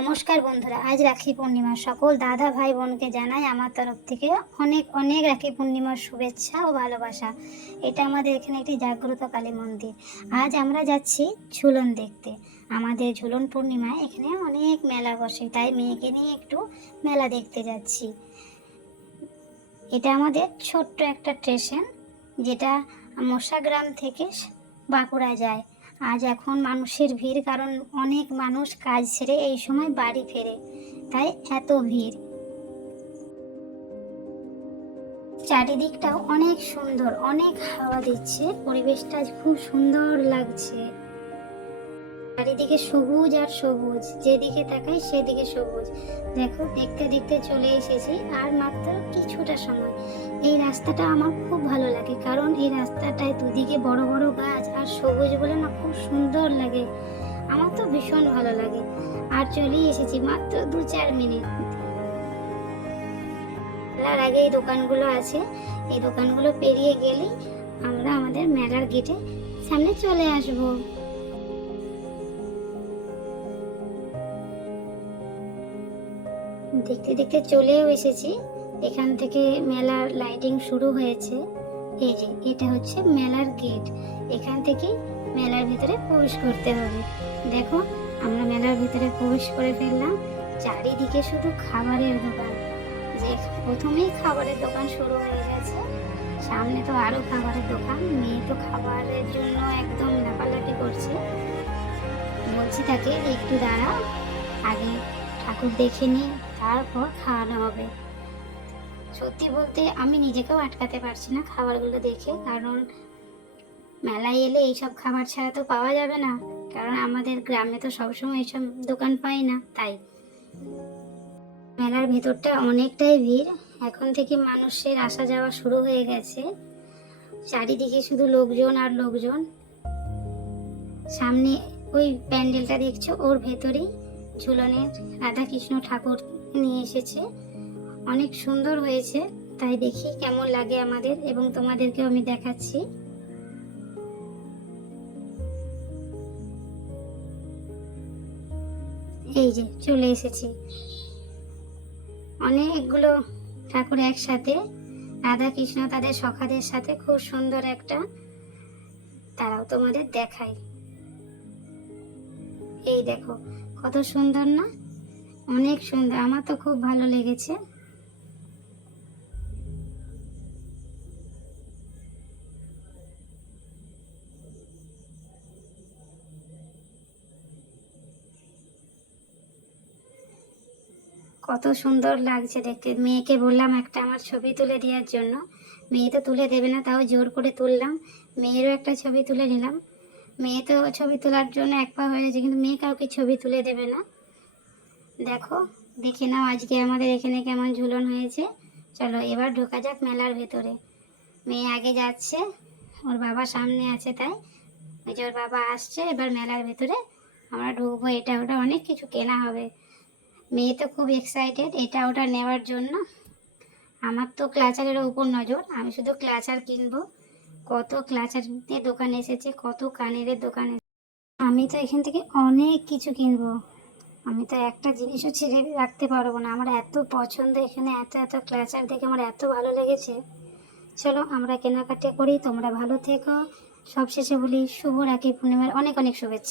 নমস্কার বন্ধুরা, আজ রাখি পূর্ণিমা সকল দাদা ভাই বোনকে জানাই আমার তরফ থেকে অনেক অনেক রাখি পূর্ণিমার শুভেচ্ছা ও ভালোবাসা। এটা আমাদের এখানে একটি জাগ্রত কালী মন্দির। আজ আমরা যাচ্ছি ঝুলন দেখতে। আমাদের ঝুলন পূর্ণিমায় এখানে অনেক মেলা বসে, তাই মেয়েকে নিয়ে একটু মেলা দেখতে যাচ্ছি। এটা আমাদের ছোট্ট একটা স্টেশন, যেটা মশাগ্রাম থেকে বাঁকুড়া যায়। আজ এখন মানুষের ভিড়, কারণ অনেক মানুষ কাজ ছেড়ে এই সময় বাড়ি ফেরে। তাই এত ভিড়। চারিদিকটাও অনেক সুন্দর, অনেক হাওয়া দিচ্ছে, পরিবেশটা খুব সুন্দর লাগছে। চারিদিকে সবুজ আর সবুজ। যেদিকে তাকাই সেদিকে সবুজ। দেখো, দেখতে দেখতে চলে এসেছি আর মাত্র কিছুটা সময়। এই রাস্তাটা আমার খুব ভালো লাগে, কারণ এই রাস্তাটায় দুদিকে বড় বড় গাছ আর সবুজ বলে না খুব সুন্দর লাগে। আমার তো ভীষণ ভালো লাগে। আর চলেই এসেছি মাত্র দু চার মিনিট। মেলার আগে এই দোকানগুলো আছে। এই দোকানগুলো পেরিয়ে গেলেই আমরা আমাদের মেলার গেটে সামনে চলে আসব। দেখতে দেখতে চলেও এসেছি। এখান থেকে মেলার লাইটিং শুরু হয়েছে। এই যে, এটা হচ্ছে মেলার গেট এখান থেকে মেলার ভিতরে প্রবেশ করতে হবে। দেখো, আমরা মেলার ভিতরে প্রবেশ করে ফেললাম। চারিদিকে শুধু খাবারের দোকান। যে প্রথমেই খাবারের দোকান শুরু হয়ে গেছে। সামনে তো আরও খাবারের দোকান। মেয়ে তো খাবারের জন্য একদম লাফালাফি করছে। বলছি তাকে, একটু দাঁড়া আগে ঠাকুর দেখে নিই তারপর খাওয়ানো হবে। সত্যি বলতে আমি নিজেকেও আটকাতে পারছি না খাবারগুলো দেখে, কারণ মেলায় এলে এইসব খাবার ছাড়া তো পাওয়া যাবে না। কারণ আমাদের গ্রামে তো সবসময় এইসব দোকান পাই না, তাই। মেলার ভেতরটা অনেকটাই ভিড়। এখন থেকে মানুষের আসা যাওয়া শুরু হয়ে গেছে। চারিদিকে শুধু লোকজন আর লোকজন। সামনে ওই প্যান্ডেলটা দেখছ, ওর ভেতরেই ঝুলনের রাধাকৃষ্ণ ঠাকুর নিয়ে এসেছে। অনেক সুন্দর হয়েছে। তাই দেখি কেমন লাগে আমাদের এবং তোমাদেরকেও আমি দেখাচ্ছি। এই যে চলে এসেছি। অনেকগুলো ঠাকুর একসাথে। রাধা কৃষ্ণ তাদের সখাদের সাথে খুব সুন্দর একটা তারাও তোমাদের দেখায়। এই দেখো, কত সুন্দর না? অনেক সুন্দর, আমার তো খুব ভালো লেগেছে। কত সুন্দর লাগছে দেখতে। মেয়েকে বললাম একটা আমার ছবি তুলে দেওয়ার জন্য। মেয়ে তো তুলে দেবে না, তাও জোর করে তুললাম। মেয়েরও একটা ছবি তুলে নিলাম। মেয়ে তো ছবি তোলার জন্য এক পা হয়ে গেছে, কিন্তু মেয়ে কাউকে ছবি তুলে দেবে না। দেখো, দেখে নাও আজকে আমাদের এখানে কেমন ঝুলন হয়েছে। চলো, এবার ঢোকা যাক মেলার ভেতরে। মেয়ে আগে যাচ্ছে, ওর বাবা সামনে আছে তাই। ওই যে ওর বাবা আসছে, এবার মেলার ভেতরে আমরা ঢুকবো। এটা ওটা অনেক কিছু কেনা হবে। মেয়ে তো খুব এক্সাইটেড এটা ওটা নেওয়ার জন্য। আমার তো ক্লাচারের ওপর নজর, আমি শুধু ক্লাচার কিনবো। কত ক্লাচারের দোকান এসেছে, কত কানের দোকান। আমি তো এখান থেকে অনেক কিছু কিনবো। আমি তো একটা জিনিসও ছেড়ে রাখতে পারব না। আমার এত পছন্দ এখানে, এত এত ক্লাচার দেখে আমার এত ভালো লেগেছে। চলো আমরা কেনাকাটা করি, তোমরা ভালো থেকো। সবশেষে বলি শুভ রাখি পূর্ণিমার অনেক অনেক শুভেচ্ছা।